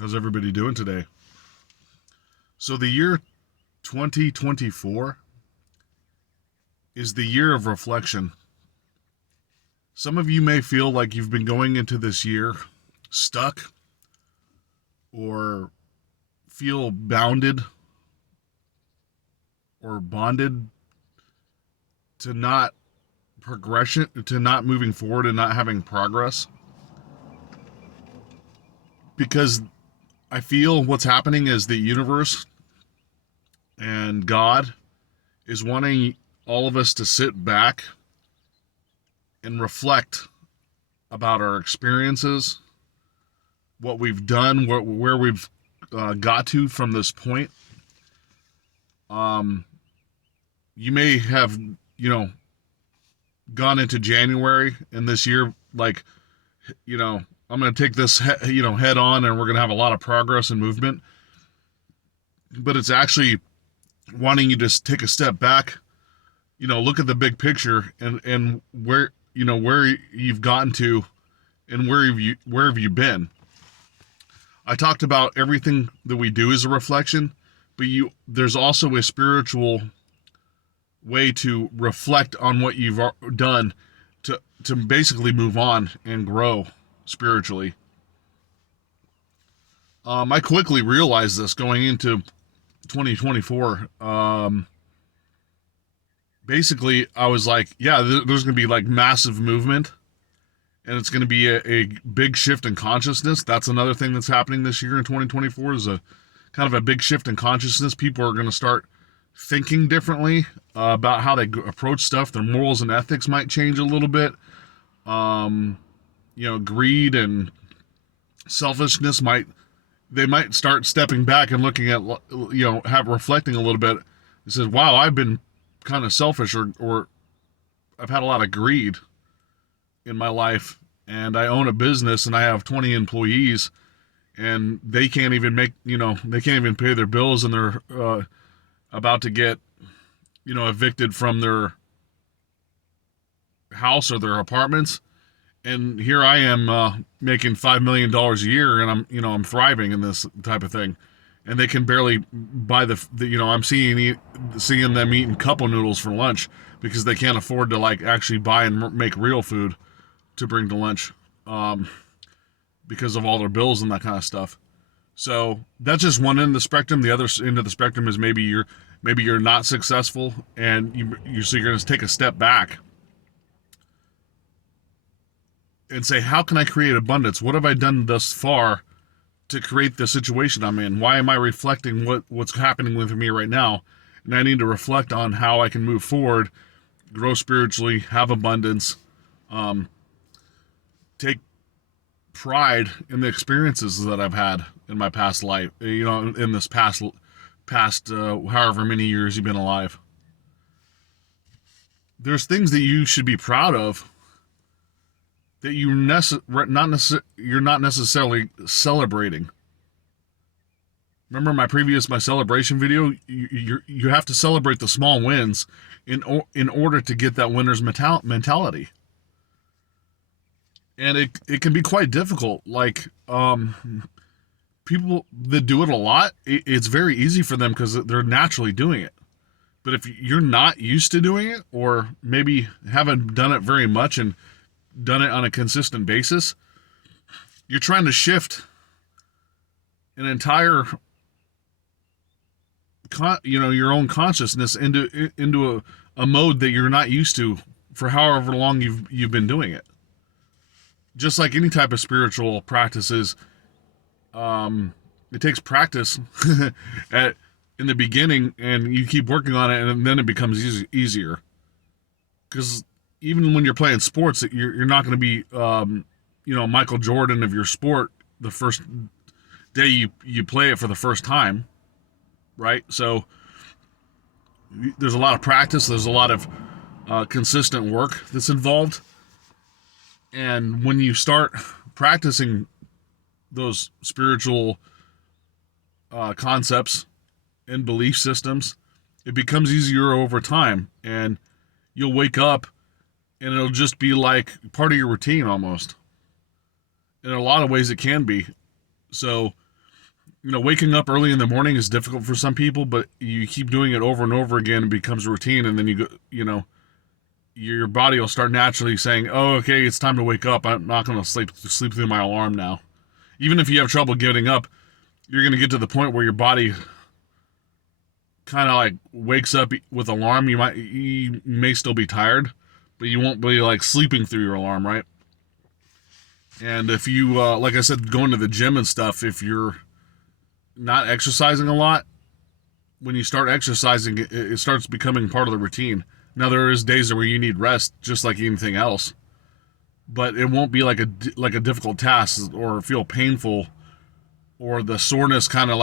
How's everybody doing today? So, the year 2024 is the year of reflection. Some of you may feel like you've been going into this year stuck or feel bounded or bonded to not progression, to not moving forward and not having progress. Because I feel what's happening is the universe and God is wanting all of us to sit back and reflect about our experiences, what we've done, where we've got to from this point. Um, you may have, you know, gone into January and this year, like, I'm going to take this, head on, and we're going to have a lot of progress and movement. But it's actually wanting you to take a step back, look at the big picture and where you've gotten to and where have you been. I talked about everything that we do is a reflection, but there's also a spiritual way to reflect on what you've done to basically move on and grow spiritually. I quickly realized this going into 2024. Basically, I was like, yeah, there's going to be like massive movement, and it's going to be a big shift in consciousness. That's another thing that's happening this year in 2024 is a kind of a big shift in consciousness. People are going to start thinking differently about how they approach stuff. Their morals and ethics might change a little bit. Greed and selfishness might start stepping back and looking at, have reflecting a little bit. It says, wow, I've been kind of selfish, or I've had a lot of greed in my life, and I own a business and I have 20 employees, and they can't even pay their bills, and they're about to get, evicted from their house or their apartments. And here I am making $5 million a year, and I'm thriving in this type of thing, and they can barely buy I'm seeing them eating cup of noodles for lunch because they can't afford to like actually buy and make real food to bring to lunch, because of all their bills and that kind of stuff. So that's just one end of the spectrum. The other end of the spectrum is maybe you're not successful, and so you're going to take a step back and say, how can I create abundance? What have I done thus far to create the situation I'm in? Why am I reflecting what's happening with me right now? And I need to reflect on how I can move forward, grow spiritually, have abundance, take pride in the experiences that I've had in my past life, in this past however many years you've been alive. There's things that you should be proud of that you're not necessarily celebrating. Remember my celebration video? You have to celebrate the small wins in order to get that winner's mentality. And it can be quite difficult. Like, people that do it a lot, it's very easy for them because they're naturally doing it. But if you're not used to doing it, or maybe haven't done it very much and done it on a consistent basis, you're trying to shift an entire your own consciousness into a mode that you're not used to for however long you've been doing it. Just like any type of spiritual practices, it takes practice in the beginning, and you keep working on it, and then it becomes easier. Because even when you're playing sports, you're not going to be, Michael Jordan of your sport the first day you play it for the first time, right? So there's a lot of practice. There's a lot of consistent work that's involved. And when you start practicing those spiritual concepts and belief systems, it becomes easier over time. And you'll wake up and it'll just be like part of your routine almost. In a lot of ways, it can be. So waking up early in the morning is difficult for some people, but you keep doing it over and over again, it becomes a routine, and then your body will start naturally saying, "Oh, okay, it's time to wake up. I'm not going to sleep through my alarm now." Even if you have trouble getting up, you're going to get to the point where your body kind of like wakes up with alarm. You may still be tired, but you won't be like sleeping through your alarm, right? And if you, like I said, going to the gym and stuff, if you're not exercising a lot, when you start exercising, it starts becoming part of the routine. Now there is days where you need rest, just like anything else, but it won't be like a difficult task or feel painful or the soreness kind of like